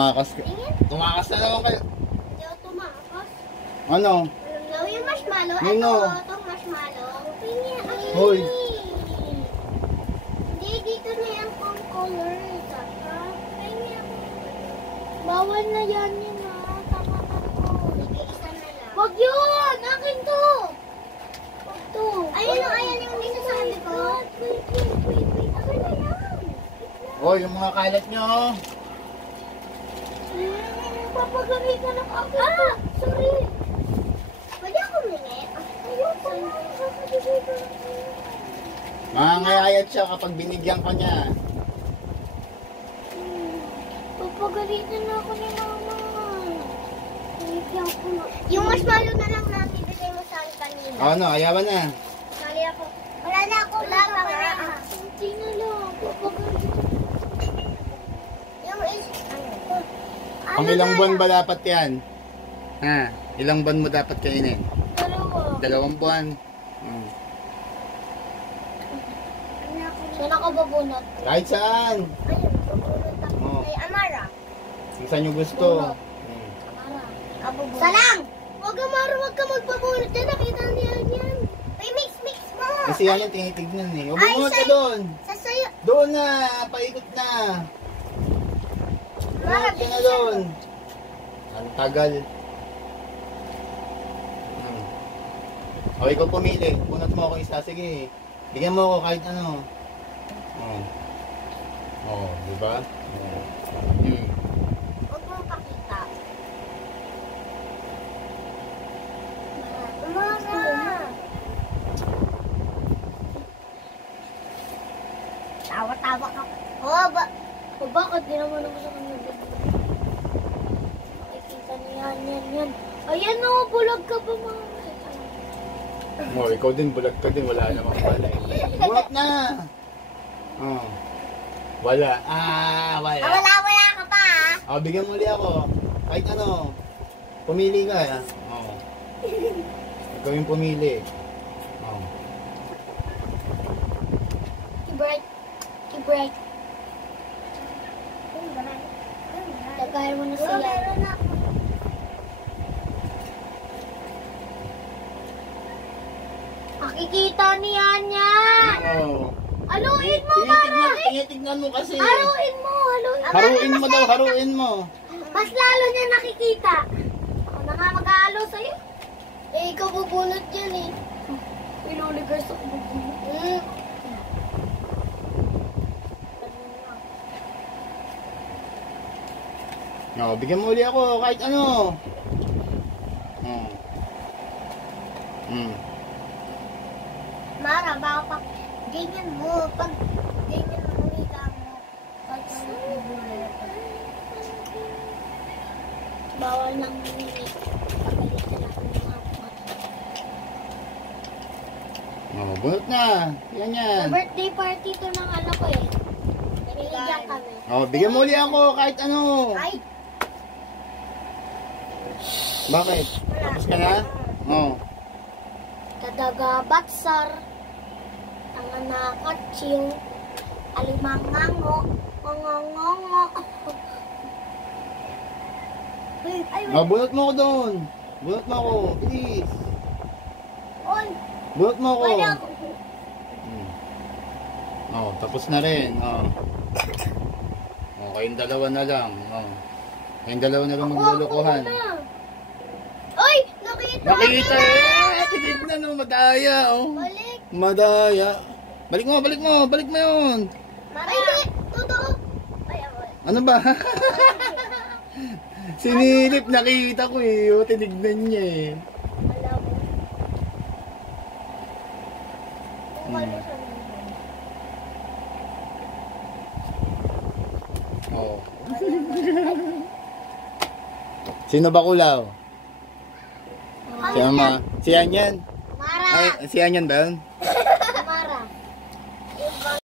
Tumakas ka. Tumakas na naman kayo. Hindi ako tumakas. Ano? Alam yung marshmallow. Nino? Itong marshmallow. Hoy. Hindi, dito na yan pang color. Bawal na yan yun ha. Tama ako. Sige, isa na lang. Wag yun! Akin to! Wag to. Ayan yung isa sa akin ko. Wait. Akin na yan. Hoy, yung mga kalat nyo. Papagamit na lang ako. Sorry. Pwede ako minit? Ayoko na. Mangangayayat siya kapag binigyan ko niya. Papagalitan na ako ni mama. Binigyan ko na. Yung marshmallow na lang na bibigay mo sa akin kanina. Ano, ayawan na. Sali ako. Wala na ako. Wala pa nga. Hindi na lang. Papagalitan. Yung is... Pang ilang buwan ba dapat yan? Ha? Ilang buwan mo dapat kainin? 2. 2 buwan. Saan ako babunot? Kahit saan. Ayun, babunot ako. Oh. Kay Amara. Kung saan nyo gusto. Amara. Salang! Huwag Amara, huwag ka magpabunot yan. Nakita niya yan. Ay, mix mo! Kasi yan yung tinitignan eh. Ubungot ka doon. Sasayo. Doon na. Paikot na. Amara, Ubungot ka na doon. Ang tagal. O, ikaw pumili. Bunot mo ako isa. Sige. Bigyan mo ako kahit ano. Diba? Huwag mo pakita. Amara! Tawa-tawa ka. Bakit di naman ako sa kanya? Makikita niya yan. Ayan o, bulag ka ba mga? Ikaw din, bulag ka din. Wala namang pala. Bunot na! Wala. Wala. Wala ka pa Bigyan mo ulit ako. Kahit ano. Pumili ka. Ikaw yung pumili. I-break. Lagay mo na siya. Makikita niya yan. Haluin mo, Tinitignan mo kasi. Haluin mo. Haruin mo. Mas lalo niya nakikita. Ako na nga mag-ahalo sa'yo. Ikaw bubunot yan eh. Iluligay sa bubunot. Bigyan mo ulit ako kahit ano. Mara, baka pag ganyan mo, pag ganyan mo, higa mo, pag bubunot. Bawal nang mini. Pagalitan ako ng mga Bunot na. Yan. birthday party to ng ano ko eh. Nabigyan kami. Bigyan mo ulit ako kahit ano. Ay! Bakit? Tapos ka na? Kadaga batsar. Tanganakatsiw. Alimangango. Ngongongongo. Bunot mo ko doon. Bunot mo ako. Bilis. Oy! Bunot mo ako. Wala ako. Tapos na rin. Kayong dalawa na lang. Kayong dalawa na lang maglulukuhan. Oy! Nakita eh! Tinignan mo, madaya. Balik! Madaya. Balik mo yun. Ay, hindi! Totoo! Ay, Ano ba? Sinilip, nakita ko eh. Tinignan niya eh. alam mo. Kung ano sa Sino ba kulaw? Si Ama. Si Anyan. Mara! Ay, si Anyan ba yun?